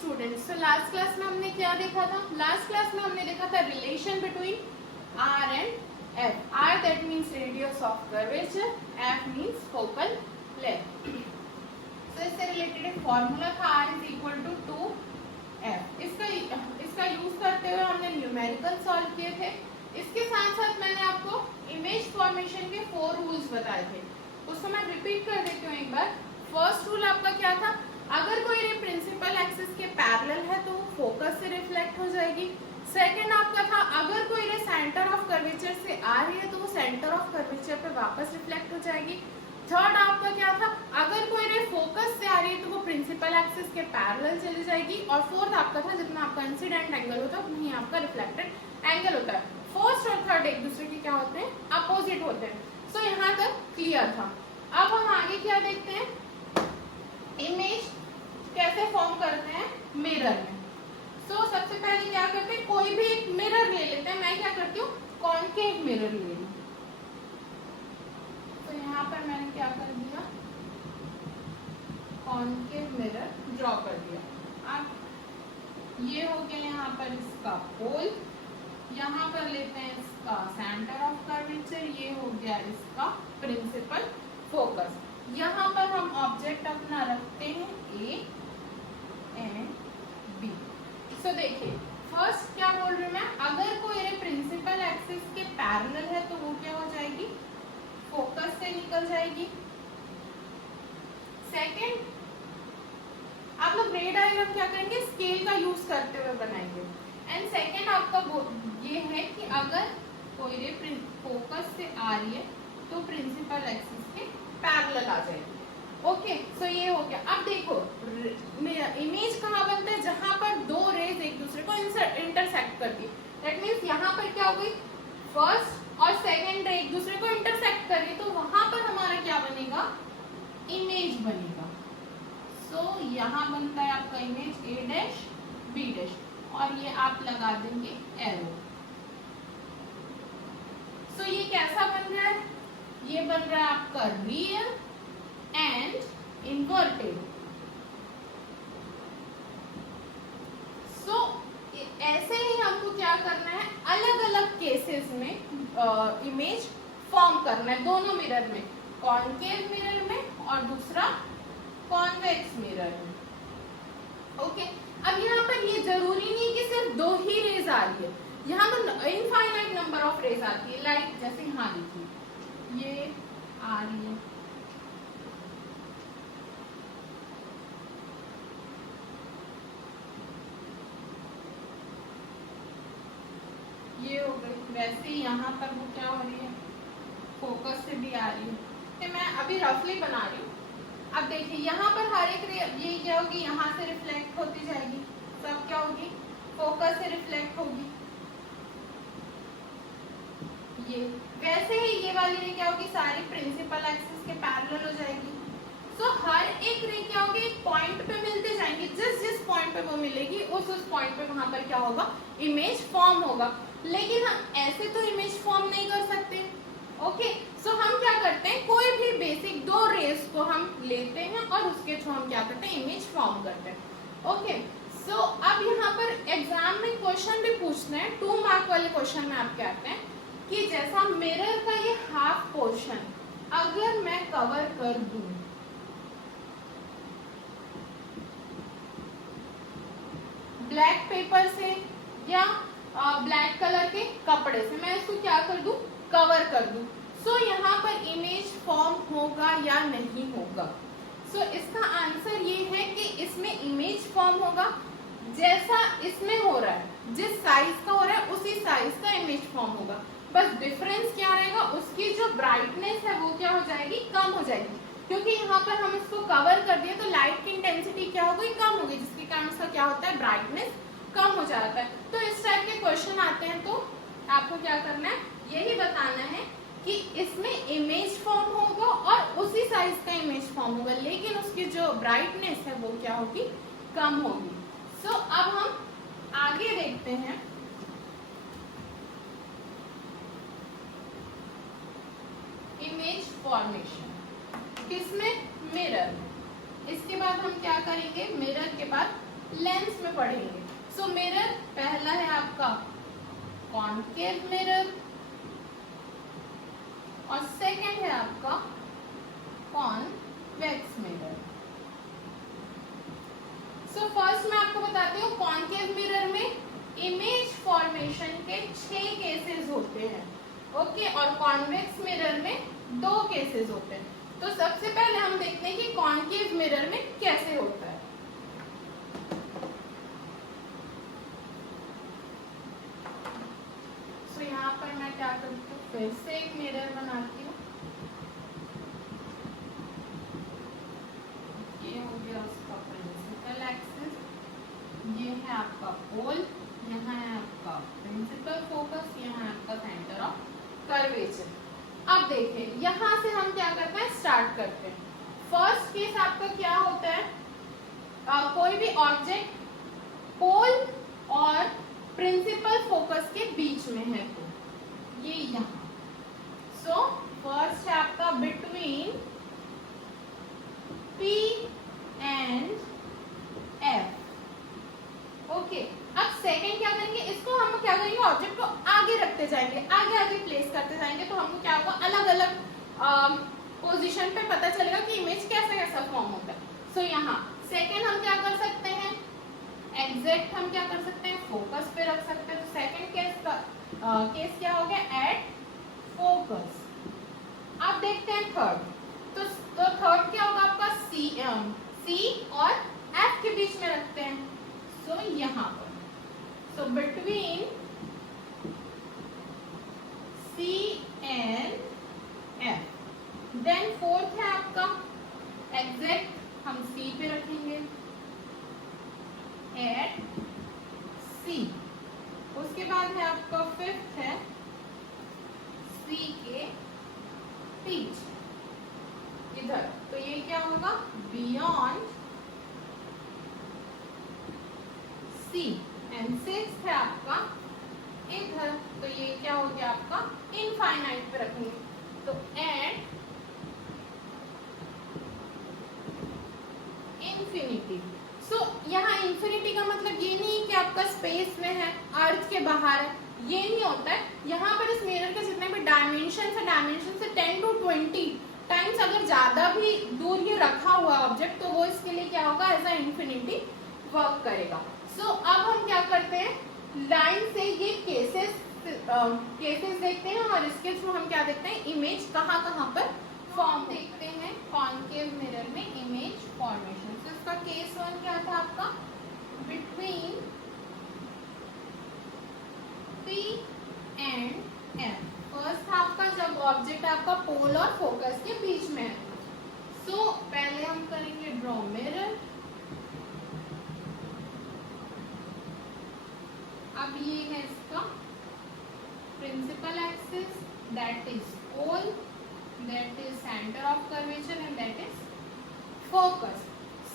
Students, तो last class में हमने क्या देखा था? लास्ट क्लास में हमने देखा था relation between R and F. R that means radius of curvature, F means focal length. तो इससे रिलेटेड एक फॉर्मूला था are is equal to 2f. इसका यूज करते हुए हमने न्यूमेरिकल सॉल्व किए थे. इसके साथ साथ मैंने आपको इमेज फॉर्मेशन के 4 रूल्स बताए थे, उसको मैं रिपीट कर देती हूँ एक बार. फर्स्ट रूल आपका क्या था? अगर कोई रे प्रिंसिपल एक्सिस के पैरेलल है तो वो फोकस से रिफ्लेक्ट हो जाएगी. सेकंड आपका था अगर कोई रे सेंटर ऑफ कर्वेचर से आ रही है तो वो सेंटर ऑफ कर्वेचर पे वापस रिफ्लेक्ट हो जाएगी. थर्ड आपका क्या था? अगर कोई रे फोकस से आ रही है तो वो प्रिंसिपल एक्सिस के पैरेलल चली जाएगी. और फोर्थ आपका था जितना आपका इंसिडेंट एंगल होता है उतना ही आपका रिफ्लेक्टेड एंगल होता है. फर्स्ट और थर्ड एक दूसरे के क्या होते हैं? अपोजिट होते हैं. सो यहाँ तक क्लियर था. अब हम आगे क्या देखते हैं? इमेज कैसे फॉर्म करते हैं मिरर में. सो सबसे पहले क्या करते हैं? कोई भी एक मिरर ले लेते हैं. मैं क्या करती हूँ? कॉन्केव मिरर ले लूँ. तो यहाँ पर मैंने क्या कर दिया? कॉन्केव मिरर ड्रॉ कर दिया. अब ये हो गया यहाँ पर इसका पोल, यहाँ पर लेते हैं इसका सेंटर ऑफ कर्वेचर, ये हो गया इसका प्रिंसिपल फोकस. यहाँ पर हम ऑब्जेक्ट अपना रखते हैं ए एंड बी. सो देखिए फर्स्ट क्या बोल रही हूँ मैं? अगर कोई रे प्रिंसिपल एक्सिस के पैरेलल है तो वो क्या हो जाएगी? फोकस से निकल जाएगी. सेकंड आप लोग रे डायग्राम क्या करेंगे? स्केल का यूज करते हुए बनाएंगे. एंड सेकंड आपका ये है कि अगर कोई रे फोकस से आ रही है तो प्रिंसिपल एक्सिस के पैरेलल आ जाएगी. ओके, सो ये हो गया. अब देखो इमेज कहाँ बनता है? जहां पर दो रेज एक दूसरे को इंटरसेक्ट करती है. दैट मीन्स यहाँ पर क्या हो गई? फर्स्ट और सेकंड रे एक दूसरे को इंटरसेक्ट कर रही है तो वहां पर हमारा क्या बनेगा? इमेज बनेगा. सो यहाँ बनता है आपका image A dash B dash और ये आप लगा देंगे एरो. सो ये कैसा बन रहा है? ये बन रहा है आपका रियल एंड इन्वर्टेड. सो ऐसे ही हमको क्या करना है? अलग अलग केसेस में इमेज फॉर्म करना है दोनों मिरर में, कॉन्केव मिरर में और दूसरा कॉन्वेक्स मिरर में. ओके, अब यहाँ पर ये जरूरी नहीं कि सिर्फ दो ही रेज आ रही है. यहाँ पर इनफाइनाइट नंबर ऑफ रेज आती है. लाइक जैसे यहाँ देखिए ये आ रही है, ये हो गई. वैसे ही यहाँ पर वो क्या हो रही है? फोकस से भी आ रही है. तो मैं अभी रफली बना रही हूँ. अब देखिए यहाँ पर हर एक ये क्या होगी? यहाँ से रिफ्लेक्ट होती जाएगी. सब क्या होगी? फोकस से रिफ्लेक्ट होगी. ये वैसे ही ये वाली रे क्या होगी? सारी प्रिंसिपल एक्सिस के पैरेलल हो जाएगी. सो हर एक रे क्या होगी? एक पॉइंट पे मिलते जाएंगे. जिस पॉइंट पे वो मिलेगी उस पॉइंट पे वहां पर क्या होगा? इमेज फॉर्म होगा. लेकिन हम ऐसे तो इमेज फॉर्म नहीं कर सकते. ओके, सो हम क्या करते हैं? कोई भी बेसिक दो रेस को हम लेते हैं और उसके थ्रू हम क्या करते हैं? इमेज फॉर्म करते हैं. ओके, सो अब यहाँ पर एग्जाम में क्वेश्चन भी पूछते हैं. 2 मार्क वाले क्वेश्चन में आप कहते हैं कि जैसा मिरर का ये हाफ पोर्शन अगर मैं कवर कर दूं ब्लैक पेपर से या ब्लैक कलर के कपड़े से, मैं इसको क्या कर दूं? कवर कर दूं. सो यहाँ पर इमेज फॉर्म होगा या नहीं होगा? सो इसका आंसर ये है कि इसमें इमेज फॉर्म होगा. जैसा इसमें हो रहा है, जिस साइज का हो रहा है उसी साइज का इमेज फॉर्म होगा. बस डिफरेंस क्या रहेगा? उसकी जो ब्राइटनेस है वो क्या हो जाएगी? कम हो जाएगी. क्योंकि यहाँ पर हम इसको कवर कर दिए तो लाइट की इंटेंसिटी क्या हो गई? कम हो गई, जिसके कारण उसका क्या होता है? ब्राइटनेस कम हो जाता है. तो इस टाइप के क्वेश्चन आते हैं तो आपको क्या करना है? यही बताना है कि इसमें इमेज फॉर्म होगा और उसी साइज का इमेज फॉर्म होगा, लेकिन उसकी जो ब्राइटनेस है वो क्या होगी? कम होगी. सो अब हम आगे देखते हैं. इमेज फॉर्मेशन किसमें? मिरर. इसके बाद हम क्या करेंगे? मिरर के बाद लेंस में पढ़ेंगे। सो मिरर पहला है आपका कॉनकेव मिरर और सेकंड है आपका कॉन्वेक्स मिरर। सो फर्स्ट मैं आपको बताती हूँ, कॉनकेव मिरर में इमेज फॉर्मेशन के 6 केसेस होते हैं, ओके, और कॉन्वेक्स मिरर में 2 केसेस होते हैं। तो सबसे पहले हम देखते हैं कि कॉनकेव मिरर में कैसे होता है। सो यहाँ पर मैं क्या करती हूँ, फिर से एक मिरर बनाती हूँ। ये हो गया उसका प्रिंसिपल एक्सिस, ये है आपका पोल, यहाँ है आपका प्रिंसिपल फोकस, यहाँ है आपका सेंटर ऑफ कर्वेचर। अब देखिए यहाँ से हम क्या करते हैं, स्टार्ट करते हैं। फर्स्ट केस आपका क्या होता है, कोई भी ऑब्जेक्ट पोल और प्रिंसिपल फोकस के बीच में है, तो ये यहाँ। सो फर्स्ट है आपका between P and F, okay. अब सेकंड क्या करेंगे, इसको हम क्या करेंगे, ऑब्जेक्ट को आगे रखते जाएंगे, आगे आगे प्लेस करते जाएंगे, तो हमको क्या होगा, अलग अलग पोजीशन पे पता चलेगा कि इमेज कैसा कैसा फॉर्म होता है। सो यहाँ सेकंड हम क्या कर सकते हैं, एग्जैक्ट हम क्या कर सकते हैं, फोकस पे रख सकते हैं। तो सेकंड केस का केस क्या हो गया, एट फोकस। अब देखते हैं थर्ड। तो थर्ड क्या होगा आपका, C और F के बीच में रखते हैं। सो यहाँ पर, so between C and F। Then fourth है आपका एग्जैक्ट, हम C पे रखेंगे, एट C। उसके बाद है आपका फिफ्थ है C के बीच इधर, तो ये क्या होगा, बियॉन्ड C। एंड सिक्स्थ है आपका इधर, तो ये क्या हो गया आपका, इनफाइनाइट पे रखेंगे, तो एट इंफिनिटी। सो यहाँ इंफिनिटी का मतलब ये नहीं कि आपका स्पेस में है, अर्थ के बाहर है, ये नहीं होता है। यहाँ पर इस मिरर के जितने भी डायमेंशन है, डायमेंशन से 10 to 20 टाइम्स अगर ज्यादा भी दूर ये रखा हुआ ऑब्जेक्ट, तो वो इसके लिए क्या होगा, एज अ इंफिनिटी वर्क करेगा। सो अब हम क्या करते हैं, लाइन से ये केसेस देखते हैं, और इसके थ्रू हम क्या देखते हैं, इमेज कहाँ कहाँ पर फॉर्म देखते हैं। कॉनकेव मिरर में इमेज फॉर्मेशन, तो इसका केस 1 क्या था आपका, between P and F। First था आपका जब ऑब्जेक्ट आपका पोल और फोकस के बीच में है। सो पहले हम करेंगे ड्रॉ मिरर। अब ये है इसका principal axis, that is pole, that is centre of curvature and that is focus.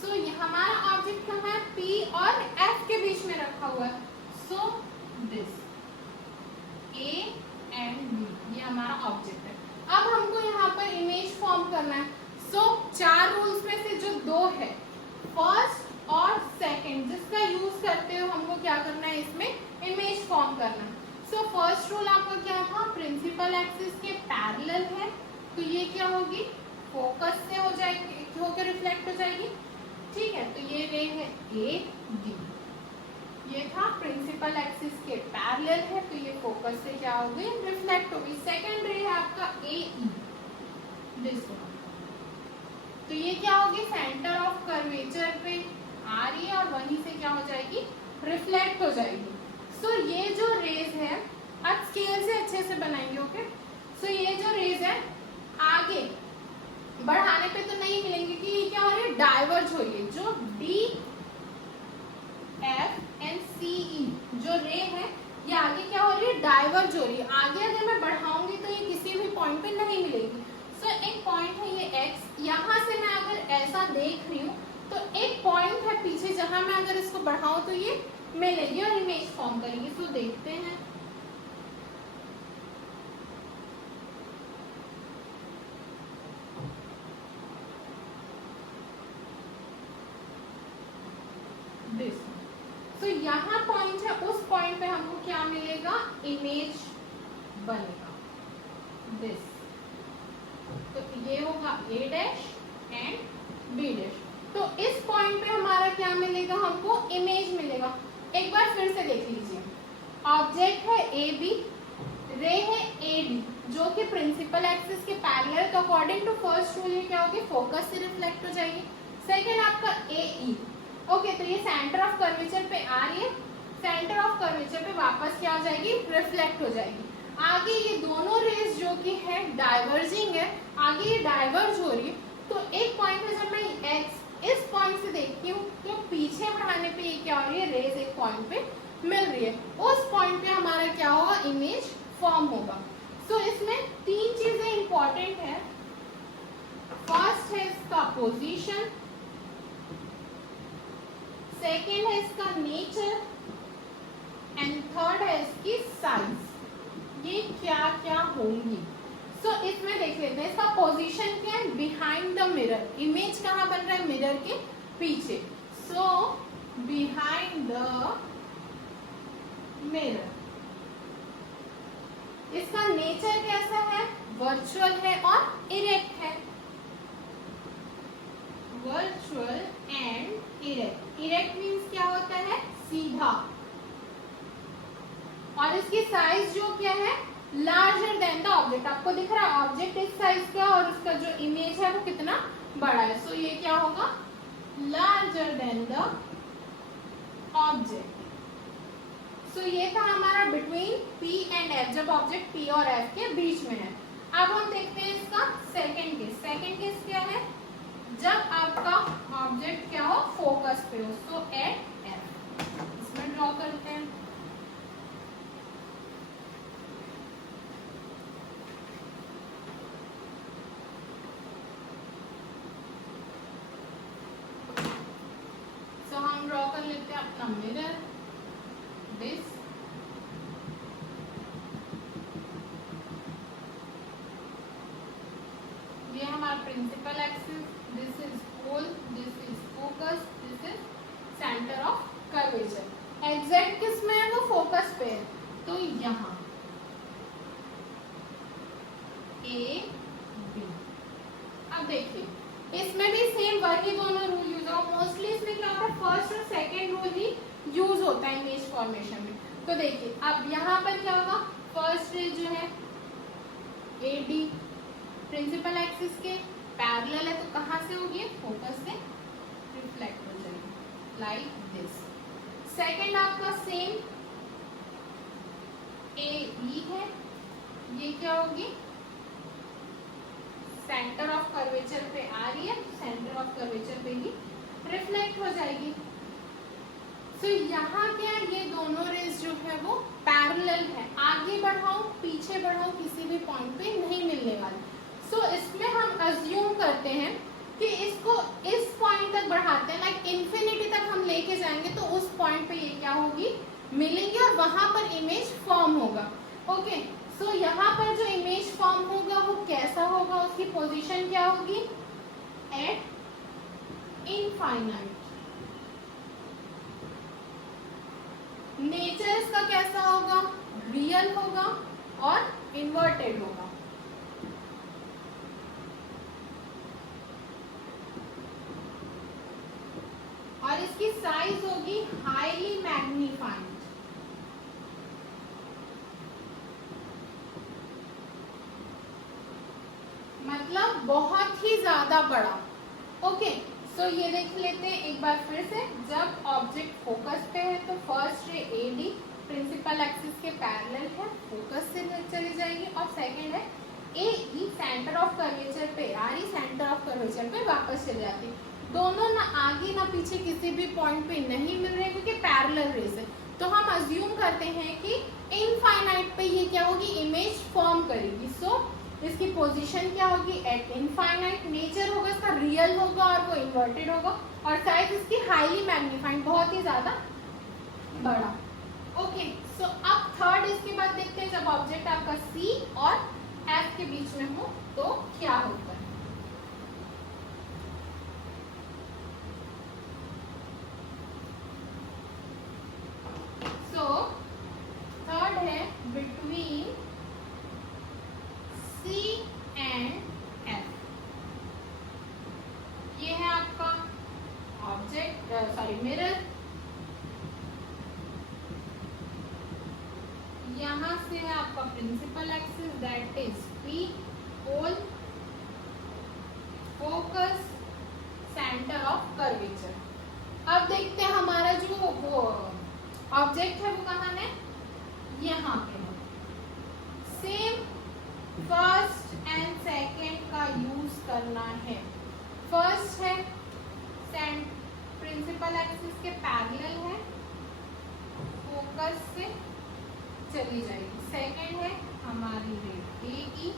So ये हमारा ऑब्जेक्ट कहाँ है, P और F के बीच में रखा हुआ है। So this A and B, ये हमारा ऑब्जेक्ट है। अब हमको यहाँ पर इमेज फॉर्म करना है। सो 4 रूल्स में से जो 2 है, फर्स्ट और सेकंड, जिसका यूज करते हुए हमको क्या करना है, इसमें इमेज फॉर्म करना है। सो फर्स्ट रूल आपका क्या था, प्रिंसिपल एक्सिस के पैरेलल है, तो ये क्या होगी, फोकस से हो जाएगी, होकर रिफ्लेक्ट हो जाएगी, ठीक है। तो ये रे है ए डी, ये था प्रिंसिपल एक्सिस के पैरेलल है, तो ये फोकस से क्या होगी, रिफ्लेक्ट होगी। सेकंड रे है आपका ए ई, दिस वन, तो ये क्या होगी, सेंटर ऑफ कर्वेचर पे आ रही है और वहीं से क्या हो जाएगी, रिफ्लेक्ट हो जाएगी। सो ये जो रेज है, अब स्केल से अच्छे से बनाएंगे, ओके। सो ये जो रेज है आगे बढ़ाने पे तो नहीं मिलेंगे कि ये क्या हो रही है, डाइवर्ज हो रही है। जो डी एफ एंड सी ई जो रे है, ये आगे क्या हो रही है, डाइवर्ज हो रही है। आगे अगर मैं बढ़ाऊंगी तो ये किसी भी पॉइंट पे नहीं मिलेगी। सो एक पॉइंट है ये एक्स, यहाँ से मैं अगर ऐसा देख रही हूँ तो एक पॉइंट है पीछे, जहां मैं अगर इसको बढ़ाऊं तो ये मिलेगी और इमेज फॉर्म करेंगे। सो देखते हैं, दिस सो यहाँ पॉइंट है, उस पॉइंट पे हमको क्या मिलेगा, इमेज बनेगा दिस। तो ये होगा a dash and b dash. तो इस पॉइंट पे हमारा क्या मिलेगा, हमको इमेज मिलेगा। एक बार फिर से देख लीजिए, ऑब्जेक्ट है ए बी, रे है ए डी जो कि प्रिंसिपल एक्सिस के पैरेलल। तो अकॉर्डिंग टू फर्स्ट रूल ये क्या होगी, फोकस से रिफ्लेक्ट हो जाएगी। सेकंड आपका ए ई, ओके, तो ये सेंटर ऑफ कर्वेचर पे आ रही है, सेंटर ऑफ कर्वेचर पे वापस क्या हो जाएगी, रिफ्लेक्ट हो जाएगी। आगे ये दोनों रेज जो कि है डाइवर्जिंग है, आगे ये डाइवर्ज हो रही है। तो एक पॉइंट पे जब मैं एक्स इस पॉइंट से देखती हूँ तो पीछे बढ़ाने पे ये क्या हो रही है, रेज एक पॉइंट पे मिल रही है, उस पॉइंट पे हमारा क्या होगा, इमेज फॉर्म होगा। सो इसमें तीन चीजें इंपॉर्टेंट है। फर्स्ट है इसका पोजीशन, सेकेंड है इसका नेचर एंड थर्ड है इसकी साइज। ये क्या क्या होंगी। सो इसमें देख लेते हैं, इसका पोजीशन क्या है, बिहाइंड द मिरर। इमेज कहाँ बन रहा है, मिरर के पीछे। सो बिहाइंड द मिरर। इसका नेचर कैसा है, वर्चुअल है और इरेक्ट है। Virtual and erect. Erect means क्या होता है, सीधा। और इसकी साइज जो क्या है, लार्जर देन द ऑब्जेक्ट। आपको दिख रहा है ऑब्जेक्ट इस साइज का और उसका जो इमेज है वो कितना बड़ा है। सो ये क्या होगा, लार्जर देन द ऑब्जेक्ट। सो ये था हमारा बिटवीन P एंड F, जब ऑब्जेक्ट P और F के बीच में है। अब हम देखते हैं इसका सेकंड केस। सेकंड केस क्या है, जब आपका ऑब्जेक्ट क्या हो, फोकस पे हो। सो एट F, इसमें ड्रॉ करते हैं। सो हम ड्रॉ कर लेते हैं अपना मिरर, दिस। ये हमारा principal axis, this is pole, this is focus, this is centre of curvature. Exact किस में है, वो फोकस पे है। तो यहाँ ए बी। अब देखिए इसमें भी सेम वही दोनों रूल यूज हो। मोस्टली इसमें क्या होता है, फर्स्ट और सेकेंड रूल ही यूज होता है इमेज फॉर्मेशन में। तो देखिए अब यहाँ पर क्या होगा, फर्स्ट रे जो है ए डी प्रिंसिपल एक्सिस के पैरेलल है, तो कहाँ से होगी, फोकस से रिफ्लेक्ट हो जाएगी लाइक दिस। सेकेंड आपका सेम ए ई है, ये क्या होगी, सेंटर ऑफ कर्वेचर पे आ रही है, सेंटर ऑफ कर्वेचर पे ही रिफ्लेक्ट हो जाएगी। तो यहाँ क्या है, ये दोनों रेज जो है वो पैरेलल है। आगे बढ़ाओ पीछे बढ़ाओ किसी भी पॉइंट पे नहीं मिलने वाली। सो इसमें हम अज्यूम करते हैं कि इसको इस पॉइंट तक बढ़ाते हैं, लाइक इन्फिनिटी तक हम लेके जाएंगे, तो उस पॉइंट पे ये क्या होगी, मिलेंगे और वहां पर इमेज फॉर्म होगा। ओके, सो यहाँ पर जो इमेज फॉर्म होगा वो कैसा होगा, उसकी पोजीशन क्या होगी, एट इनफाइनाइट। नेचर इसका कैसा होगा, रियल होगा और इन्वर्टेड होगा। और इसकी साइज होगी हाईली मैग्नीफाइड। मतलब बहुत ही ज्यादा बड़ा। ओके, सो ये देख लेते हैं एक बार फिर से। जब ऑब्जेक्ट फोकस पे है तो first ray A D principal axis के पैरेलल है, फोकस से चली जाएगी। और सेकंड है ए ई सेंटर ऑफ कर्वेचर पे आ रही, सेंटर ऑफ कर्वेचर पे वापस चली जाती। दोनों ना आगे ना पीछे किसी भी पॉइंट पे नहीं मिल रहे क्योंकि पैरेलल रेस है। तो हम अज्यूम करते हैं कि इनफाइनाइट पे ये क्या होगी, इमेज फॉर्म करेगी। सो इसकी पोजीशन क्या होगी, एट इनफाइनाइट। नेचर होगा इसका रियल होगा और वो इन्वर्टेड होगा। और साइज इसकी हाईली मैग्नीफाइड, बहुत ही ज्यादा बड़ा। ओके, सो अब थर्ड इसके बाद देखते हैं, जब ऑब्जेक्ट आपका सी और एफ के बीच में हो तो क्या होता है। मिरर, यहाँ से है आपका principal axis that is P, pole, focus, centre of curvature. अब देखते हैं हमारा जो वो ऑब्जेक्ट है वो कहाँ है, यहाँ पे है। सेम फर्स्ट एंड सेकेंड का यूज करना है। फर्स्ट है प्रिंसिपल एक्सिस के पैरेलल है, फोकस से चली जाएगी। सेकेंड है हमारी रे ए ई,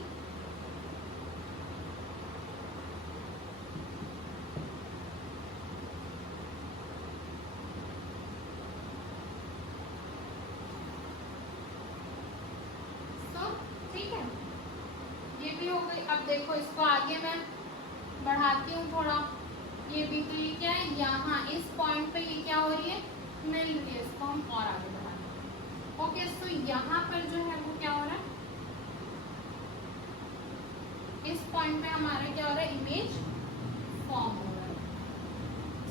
ठीक है, ये भी हो गई। अब देखो इसको आगे मैं बढ़ाती हूँ थोड़ा, ये भी, तो ये क्या है, यहाँ इस पॉइंट पे ये क्या हो रही है, मिल रही है। इसको हम और आगे बढ़ाते हैं। ओके, तो यहाँ पर जो है वो क्या हो रहा है, इस पॉइंट पे हमारा क्या हो रहा है, इमेज फॉर्म हो रहा है।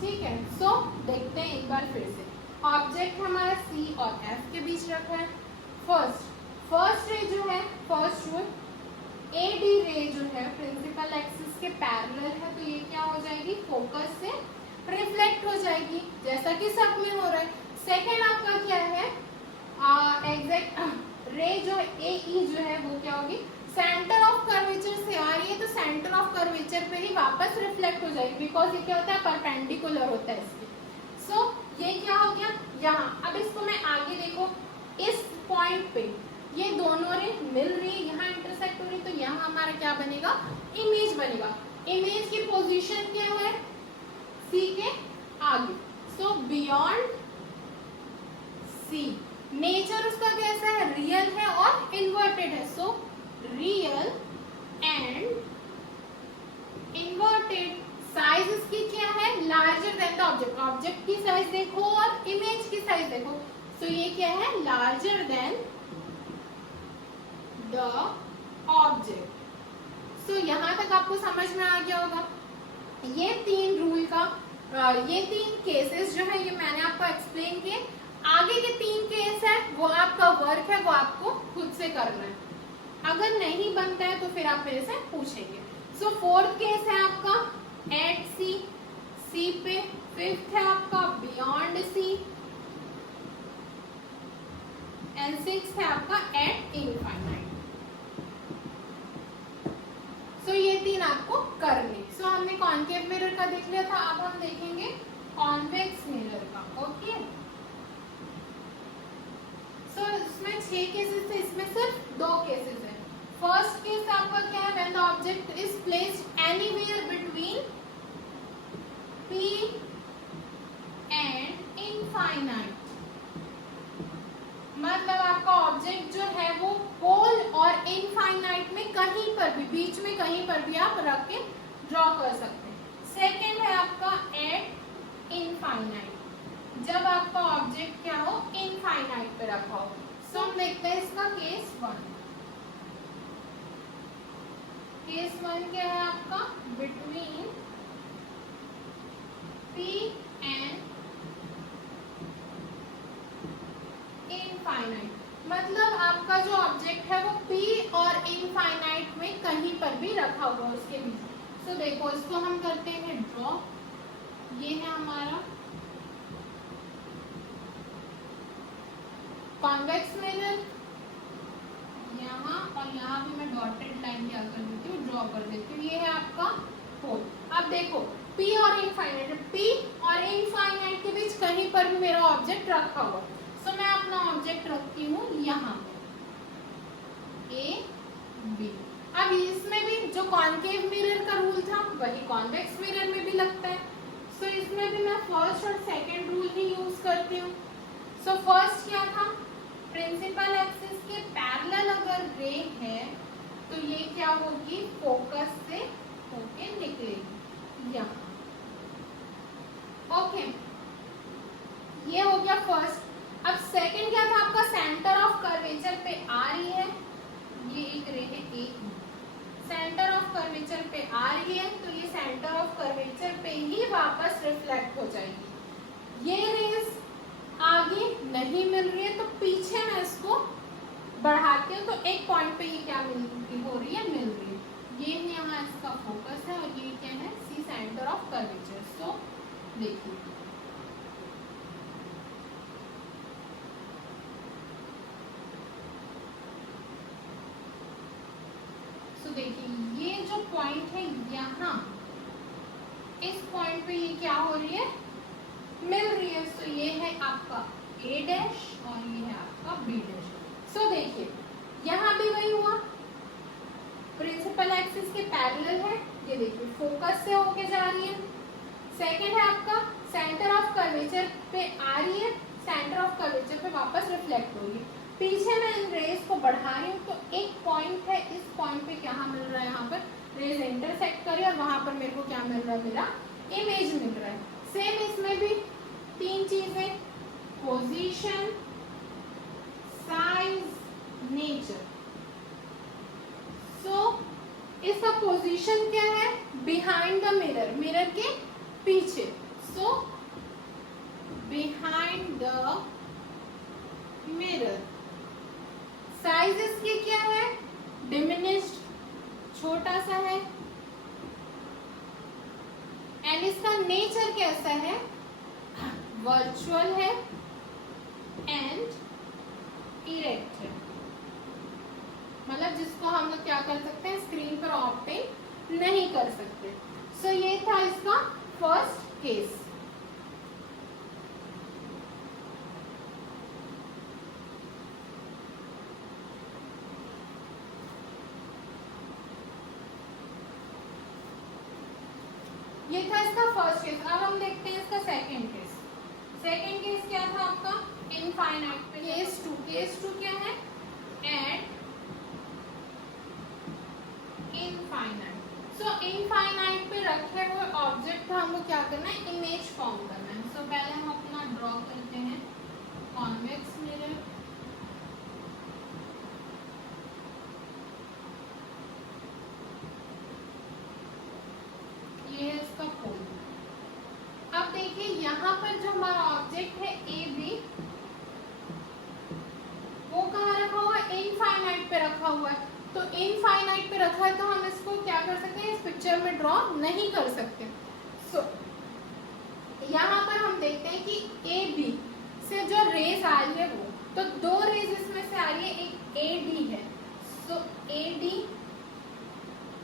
ठीक है, सो देखते हैं एक बार फिर से। ऑब्जेक्ट हमारा सी और एफ के बीच रखा है। फर्स्ट रे जो है, फर्स्ट रो एडी रे जो है प्रिंसिपल एक्सिस के पैरेलल है, तो ये क्या हो जाएगी, फोकस से रिफ्लेक्ट हो जाएगी, जैसा कि सब में हो रहा है। सेकेंड आपका क्या है, एग्जैक्ट रे जो ए ई जो है वो क्या होगी, सेंटर ऑफ कर्वेचर से आ रही है, तो सेंटर ऑफ कर्वेचर पे ही वापस रिफ्लेक्ट हो जाएगी, बिकॉज ये क्या होता है, परपेंडिकुलर होता है इसके। सो ये क्या हो गया यहाँ। अब इसको मैं आगे देखो, इस पॉइंट पे ये दोनों रे मिल रही है, यहाँ इंटरसेक्ट हो रही है, तो यहाँ हमारा क्या बनेगा, इमेज बनेगा। इमेज की पोजीशन क्या है, सी के आगे, सो बियॉन्ड सी। नेचर उसका कैसा है, रियल है और इन्वर्टेड है, so real and inverted. Size इसकी क्या है, larger than the object. Object की साइज देखो और इमेज की साइज देखो, सो ये क्या है, लार्जर देन द ऑब्जेक्ट। सो यहाँ तक आपको समझ में आ गया होगा। ये तीन रूल का ये तीन केसेस जो है ये मैंने आपको एक्सप्लेन किए। आगे के तीन केस है वो आपका वर्क है, वो आपको खुद से करना है। अगर नहीं बनता है तो फिर आप मेरे से पूछेंगे। सो फोर्थ केस है आपका एट सी, सी पे। फिफ्थ है आपका बियॉन्ड सी, एंड सिक्स्थ है आपका एट इनफाइनाइट। सो ये तीन आपको करने। सो हमने कॉन्केव मिरर का देख लिया था, अब हम देखेंगे कॉन्वेक्स मिरर का। ओके, सो इसमें 6 केसेस थे, इसमें सिर्फ 2 केसेस है। फर्स्ट केस आपका क्या है, when the object is placed anywhere between P and infinite. मतलब आपका ऑब्जेक्ट जो है वो पोल और इनफाइनाइट में कहीं पर भी, बीच में कहीं पर भी आप रख के ड्रॉ कर सकते हैं। सेकेंड है आपका एट इनफाइनाइट, जब आपका ऑब्जेक्ट क्या हो, इनफाइनाइट पे रखा हो। सो हम देखते हैं इसका केस 1। केस 1 क्या है आपका, बिटवीन P एंड इनफाइनाइट। मतलब आपका जो ऑब्जेक्ट है वो P और इनफाइनाइट में कहीं पर भी रखा हुआ उसके बीच। सो देखो इसको हम करते हैं ड्रॉ। ये है हमारा कॉन्वेक्स मिरर, यहाँ और यहाँ भी मैं डॉटेड लाइन क्या कर देती हूँ, ड्रॉ कर देती हूँ। ये है आपका होल। अब देखो P और इनफाइनाइट, P और इनफाइनाइट के बीच कहीं पर भी मेरा ऑब्जेक्ट रखा हुआ। तो मैं अपना ऑब्जेक्ट रखती हूँ यहाँ A B। अब इसमें भी जो कॉन्केव मिरर का रूल था वही कॉन्वेक्स मिरर में भी लगता है। सो इसमें भी मैं फर्स्ट और सेकंड रूल ही यूज करती हूँ। सो फर्स्ट क्या था, प्रिंसिपल एक्सिस के पैरेलल अगर रे है तो ये क्या होगी, फोकस से होके निकलेगी यहाँ। ओके, ये हो गया फर्स्ट। अब सेकंड क्या था आपका, सेंटर ऑफ कर्वेचर पे आ रही है, ये एक रे है एक, सेंटर ऑफ कर्वेचर पे आ रही है तो ये सेंटर ऑफ कर्वेचर पे ही वापस रिफ्लेक्ट हो जाएगी। ये रेज आगे नहीं मिल रही है तो पीछे मैं इसको बढ़ाती हूँ, तो एक पॉइंट पे ये क्या हो रही है, मिल रही है। ये यहाँ इसका फोकस है और ये क्या है, सी सेंटर ऑफ कर्वेचर। सो देखिए देखिए ये जो पॉइंट है यहाँ, इस पॉइंट पे ये क्या हो रही है, मिल रही है। सो ये है आपका ए डैश और ये है आपका बी डैश। सो देखिए यहाँ भी वही हुआ, प्रिंसिपल एक्सिस के पैरेलल है, ये देखिए फोकस से होके जा रही है। सेकंड है आपका सेंटर ऑफ कर्वेचर पे आ रही है, सेंटर ऑफ कर्वेचर पे वापस रिफ्लेक्ट हो रही है। पीछे मैं इन रेज को बढ़ा रही हूँ तो एक पॉइंट है, इस पॉइंट पे क्या मिल रहा है, यहाँ पर रेज इंटरसेक्ट करी और वहां पर मेरे को क्या मिल रहा है, मेरा इमेज मिल रहा है। सेम इसमें भी तीन चीजें, पोजीशन, साइज, नेचर। सो इसका पोजीशन क्या है, बिहाइंड द मिरर, मिरर के पीछे। सो बिहाइंड द मिरर। साइज इसकी क्या है, डिमिनिश्ड, छोटा सा है। एंड इसका नेचर कैसा है, वर्चुअल है एंड इरेक्ट है, मतलब जिसको हम लोग क्या कर सकते हैं, स्क्रीन पर ऑब्टेन नहीं कर सकते। सो ये था इसका फर्स्ट केस। ये था इसका फर्स्ट केस। अब हम देखते हैं इसका सेकंड केस। सेकंड केस क्या था आपका, इनफाइनाइट पे। केस टू, केस टू क्या है, एट इनफाइनाइट। सो इनफाइनाइट पे रखे हुए ऑब्जेक्ट का हमको क्या करना है, इमेज फॉर्म करना है। सो पहले हम अपना ड्रॉ करते हैं कॉन्वेक्स मिरर। ये है इसका पोल। अब देखिए यहाँ पर जो हमारा ऑब्जेक्ट है ए बी, वो कहाँ रखा हुआ है, इनफाइनाइट पे रखा हुआ है। तो इनफाइनाइट पे रखा है तो हम इसको क्या कर सकते हैं, इस पिक्चर में ड्रॉ नहीं कर सकते। सो यहाँ पर हम देखते हैं कि ए बी से जो रेज आ रही है वो, तो दो रेज इसमें से आ रही है, एक ए डी है। सो ए डी,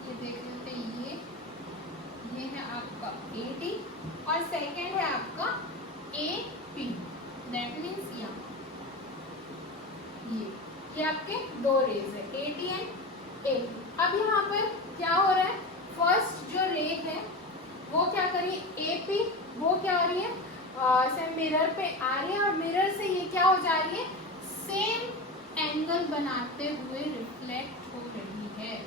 ये देख लेते हैं, ये है आपका ए डी और सेकेंड है आपका ए पी। दैट मीन्स यहाँ ये आपके दो रेज है, ए डी एंड ए। अब यहाँ पर क्या हो रहा है, फर्स्ट जो रे है वो क्या करिए, ए पी, वो क्या हो रही है, से मिरर पे आ रही है और मिरर से ये क्या हो जा रही है, सेम एंगल बनाते हुए रिफ्लेक्ट हो रही है।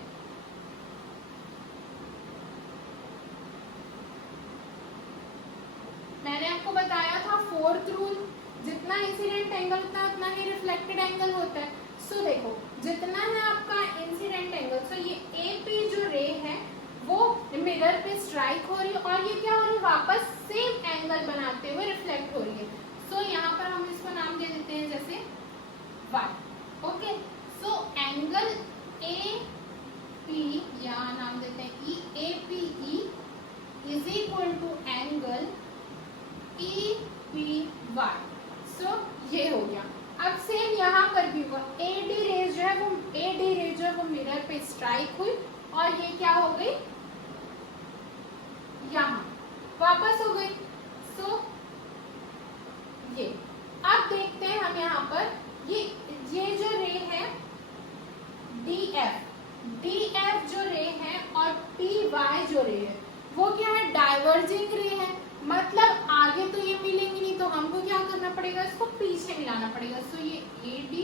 मैंने आपको बताया था फोर्थ रूल, जितना इंसिडेंट एंगल होता है उतना ही रिफ्लेक्टेड एंगल होता है। सो देखो जितना है आपका इंसिडेंट एंगल, सो ये ए पी जो रे है वो मिरर पे स्ट्राइक हो रही है और ये क्या हो रही है, वापस सेम एंगल बनाते हुए रिफ्लेक्ट हो रही है। सो यहाँ पर हम इसको नाम दे देते हैं जैसे Y. Okay, so angle A P, यहाँ नाम देते हैं E, A P E is equal to angle E P Y. So ये हो गया। अब सेम यहाँ पर भी हुआ, ए डी रेज जो है वो, ए डी रेज जो है वो मिरर पे स्ट्राइक हुई और ये क्या हो गई, यहाँ वापस हो गई। सो ये अब देखते हैं हम यहाँ पर, ये जो रे है डी एफ जो रे है और पी वाई जो रे है वो क्या है, डाइवर्जिंग रे है, मतलब आगे तो ये मिलेंगी नहीं, तो हमको क्या करना पड़ेगा, इसको पीछे मिलाना पड़ेगा। सो ये ए डी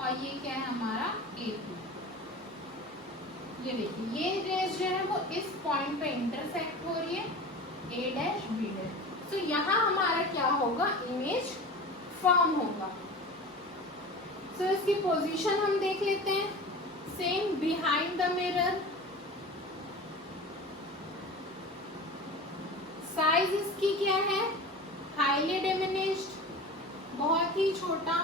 और ये क्या है हमारा ए पी। ये देखिए ये रेज जो है वो इस पॉइंट पे इंटरसेक्ट हो रही है, ए डैश बी डैश। तो यहाँ हमारा क्या होगा, इमेज फॉर्म होगा। सो इसकी पोजीशन हम देख लेते हैं, same behind the mirror, size इसकी क्या है, हाईली डिमिनिश्ड, बहुत ही छोटा,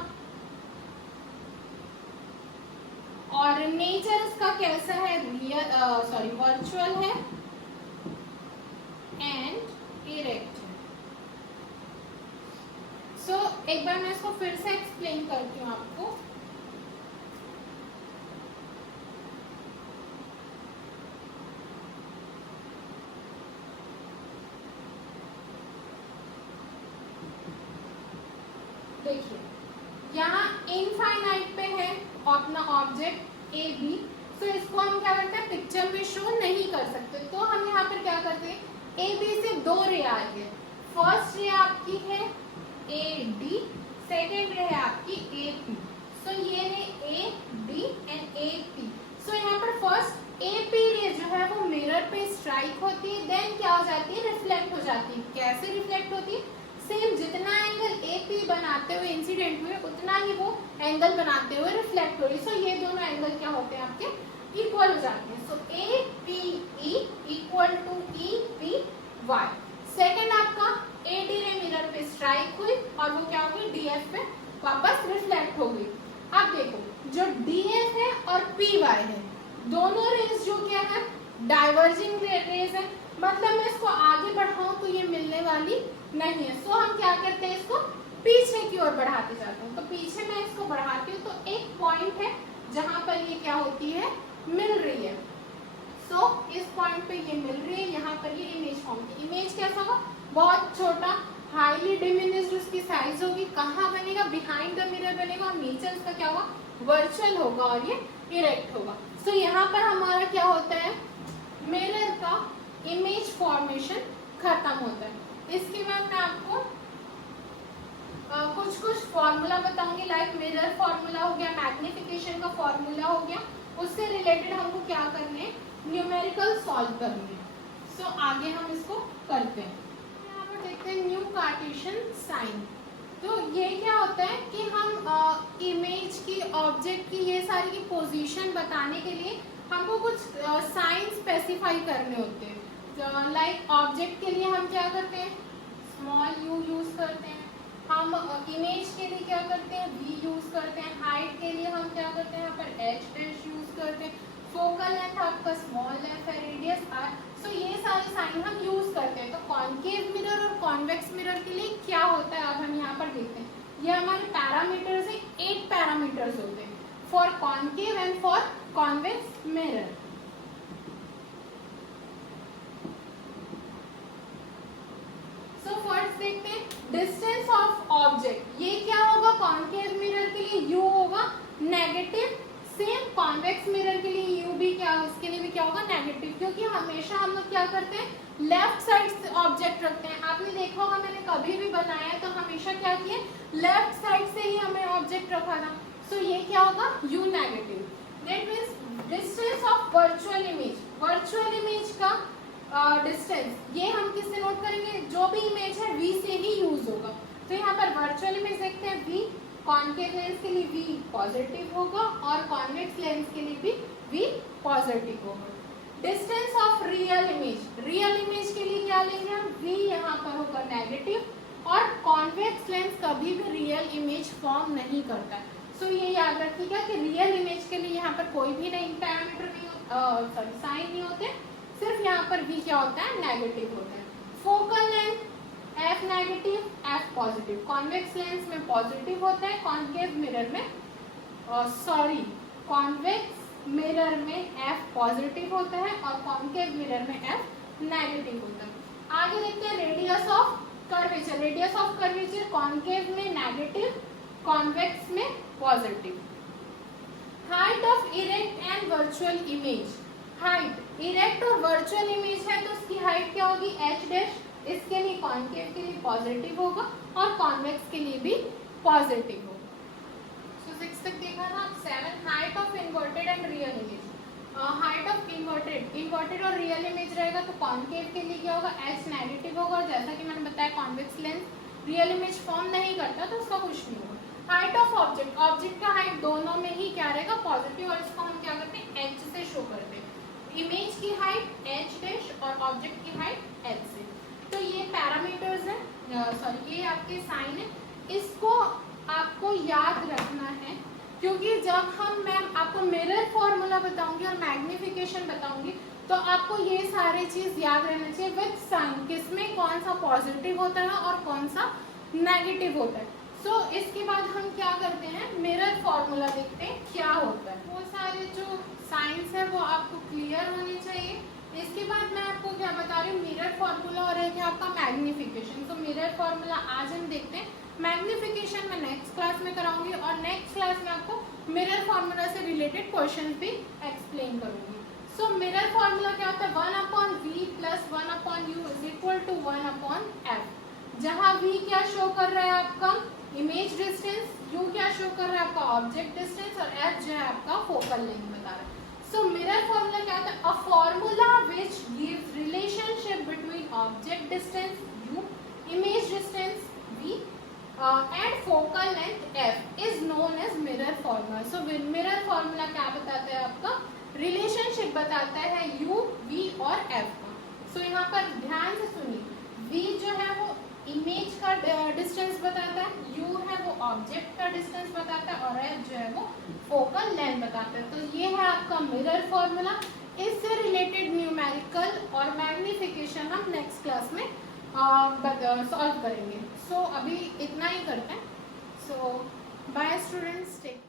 और नेचर इसका कैसा है, वर्चुअल है एंड इरेक्ट है। सो एक बार मैं इसको फिर से एक्सप्लेन करती हूँ आपको। देखिए यहाँ इनफाइनाइट पे है अपना ऑब्जेक्ट ए बी, तो इसको हम क्या करते हैं, पिक्चर में शो नहीं कर सकते, तो हम यहाँ पर क्या करते हैं, ए बी से दो रे आ रही है। फर्स्ट रे आपकी है ए डी, सेकेंड रे है आपकी ए पी। सो ये ray A D and A P. So यहाँ पर फर्स्ट ए पी रे जो है वो मिरर पे स्ट्राइक होती है, देन क्या हो जाती है, रिफ्लेक्ट हो जाती है। कैसे रिफ्लेक्ट होती है, सेम जितना एंगल ए पी बनाते हुए इंसिडेंट हुए उतना ही वो एंगल बनाते हुए रिफ्लेक्ट हो रही है। सो ये दोनों एंगल क्या होते हैं आपके, इक्वल हो जाते हैं। So A P E equal to E P Y. Second आपका ए डी रे मिरर पे स्ट्राइक हुई और वो क्या होगी, डी एफ पे वापस रिफ्लेक्ट हो गई। अब देखो जो डी एफ है और पी वाई है, दोनों रेज जो क्या है, डाइवर्जिंग रेज है, मतलब मैं इसको आगे बढ़ाऊं तो ये मिलने वाली नहीं है। सो हम क्या करते हैं, इसको पीछे की ओर बढ़ाते जाते हैं। तो पीछे मैं इसको बढ़ाती हूँ तो एक पॉइंट है जहां पर ये क्या होती है, मिल रही है। सो इस पॉइंट पे ये मिल रही है, यहाँ पर ये इमेज फॉर्म की। इमेज कैसा होगा, बहुत छोटा, हाईली डिमिनिश्ड उसकी साइज होगी। कहाँ बनेगा, बिहाइंड द मिरर बनेगा, और नीचे उसका क्या होगा, वर्चुअल होगा और ये इरेक्ट होगा। सो यहाँ पर हमारा क्या होता है, मिरर का इमेज फॉर्मेशन खत्म होता है। इसके बाद मैं आपको कुछ फॉर्मूला बताऊंगी, लाइक मिरर फॉर्मूला हो गया, मैग्निफिकेशन का फॉर्मूला हो गया, उससे रिलेटेड हमको क्या करने हैं, न्यूमेरिकल सॉल्व करने हैं। सो आगे हम इसको करते हैं। यहाँ पर देखते हैं न्यू कार्टेशियन साइन। तो ये क्या होता है कि हम इमेज की, ऑब्जेक्ट की, ये सारी की पोजीशन बताने के लिए हमको कुछ साइन स्पेसिफाई करने होते हैं। लाइक ऑब्जेक्ट के लिए हम क्या करते हैं, स्मॉल यू यूज करते हैं। हम इमेज के लिए क्या करते हैं, वी यूज करते हैं। हाइट के लिए हम क्या करते हैं, यहाँ पर एच डैश यूज करते हैं। फोकल लेंथ आपका स्मॉल एफ है, रेडियस आर। सो ये सारे साइन हम यूज करते हैं। तो कॉन्केव मिरर और कॉन्वेक्स मिरर के लिए क्या होता है, अब हम यहाँ पर देखते हैं। ये हमारे पैरामीटर्स है, 8 पैरामीटर्स होते हैं for concave and for convex mirror. देखते हैं डिस्टेंस ऑफ ऑब्जेक्ट, ये क्या होगा, कॉन्केव मिरर के लिए u होगा नेगेटिव, सेम कॉन्वेक्स मिरर के लिए u भी क्या, उसके लिए भी क्या होगा, नेगेटिव, क्योंकि हमेशा हम लोग क्या करते हैं, लेफ्ट साइड से ऑब्जेक्ट रखते हैं। आपने देखा होगा मैंने कभी भी बनाया है तो हमेशा क्या किए, लेफ्ट साइड से ही हमें ऑब्जेक्ट रखा था। सो ये क्या होगा, u negative. That means distance of virtual image, virtual image का डिस्टेंस ये हम किससे नोट करेंगे, जो भी इमेज है v से ही यूज होगा। तो यहाँ पर वर्चुअल इमेज देखते हैं v, कॉन्केव लेंस के लिए v पॉजिटिव होगा और कॉन्वेक्स लेंस के लिए भी v पॉजिटिव होगा। Distance of real image, real image के लिए क्या लेंगे हम, v यहाँ पर होगा नेगेटिव, और कॉन्वेक्स लेंस कभी भी रियल इमेज फॉर्म नहीं करता। सो ये याद रखिएगा कि रियल इमेज के लिए यहाँ पर कोई भी नहीं पैरामीटर नहीं, साइन नहीं होते, सिर्फ यहाँ पर v क्या होता है, नेगेटिव होता है। Focal length f negative, f positive, convex lens में पॉजिटिव होता है, कॉन्केव मिरर में कॉन्वेक्स मिरर में f पॉजिटिव होता है और कॉन्केव मिरर में f नेगेटिव होता है। आगे देखते हैं radius of curvature, radius of curvature concave में नेगेटिव, कॉन्वेक्स में positive. Height of erect and virtual image, height erect और वर्चुअल इमेज है तो उसकी हाइट क्या होगी, h डैश, इसके लिए कॉन्केव के लिए पॉजिटिव होगा और कॉन्वेक्स के लिए भी पॉजिटिव होगा। सो 6 तक देखा ना आप। 7 height of inverted and real image, height of inverted और रियल इमेज रहेगा तो कॉन्केव के लिए क्या होगा, h नेगेटिव होगा, और जैसा कि मैंने बताया convex lens real image form नहीं करता तो उसका कुछ नहीं होगा। हाइट ऑफ ऑब्जेक्ट, ऑब्जेक्ट का हाइट दोनों में ही क्या रहेगा, पॉजिटिव, और इसको हम क्या करते हैं, h से शो करते हैं। इमेज की हाइट h डैश और ऑब्जेक्ट की हाइट h से। तो ये सॉरी ये आपके साइन है, इसको आपको याद रखना है, क्योंकि जब मैं आपको मिरर फॉर्मूला बताऊंगी और मैग्निफिकेशन बताऊंगी तो आपको ये सारे चीज याद रहना चाहिए विद साइन, किसमें कौन सा पॉजिटिव होता है और कौन सा नेगेटिव होता है। सो इसके बाद हम क्या करते हैं, मिरर फॉर्मूला देखते हैं क्या होता है। वो सारे जो साइंस है वो आपको क्लियर होने चाहिए। इसके बाद मैं आपको क्या बता रही हूँ, मिरर फॉर्मूला और एक है आपका मैग्निफिकेशन। तो मिरर फॉर्मूला आज हम देखते हैं, मैग्निफिकेशन मैं नेक्स्ट क्लास में कराऊंगी और नेक्स्ट क्लास में आपको मिरर फॉर्मूला से रिलेटेड क्वेश्चन भी एक्सप्लेन करूंगी। सो मिरर फॉर्मूला क्या होता है, 1/v plus 1/u is equal to 1/f, जहाँ v क्या शो कर रहा है आपका इमेज डिस्टेंस, u क्या शो कर रहा है आपका ऑब्जेक्ट डिस्टेंस और f जो है आपका फोकल लेंथ बता रहा है। सो मिरर फॉर्मूला क्या होता है, a formula which gives relationship between object distance u, image distance v and focal length f is known as mirror formula. So mirror formula क्या बताता है, आपका रिलेशनशिप बताता है u, v और f का। सो यहाँ पर ध्यान से सुनिए, v जो है वो इमेज का डिस्टेंस बताता है, u है वो ऑब्जेक्ट का डिस्टेंस बताता है और f जो है वो फोकल लेंथ बताता है। तो ये है आपका मिरर फॉर्मूला। इससे रिलेटेड न्यूमेरिकल और मैग्निफिकेशन हम नेक्स्ट क्लास में सॉल्व करेंगे। सो अभी इतना ही करते हैं। सो बाय स्टूडेंट्स, टेक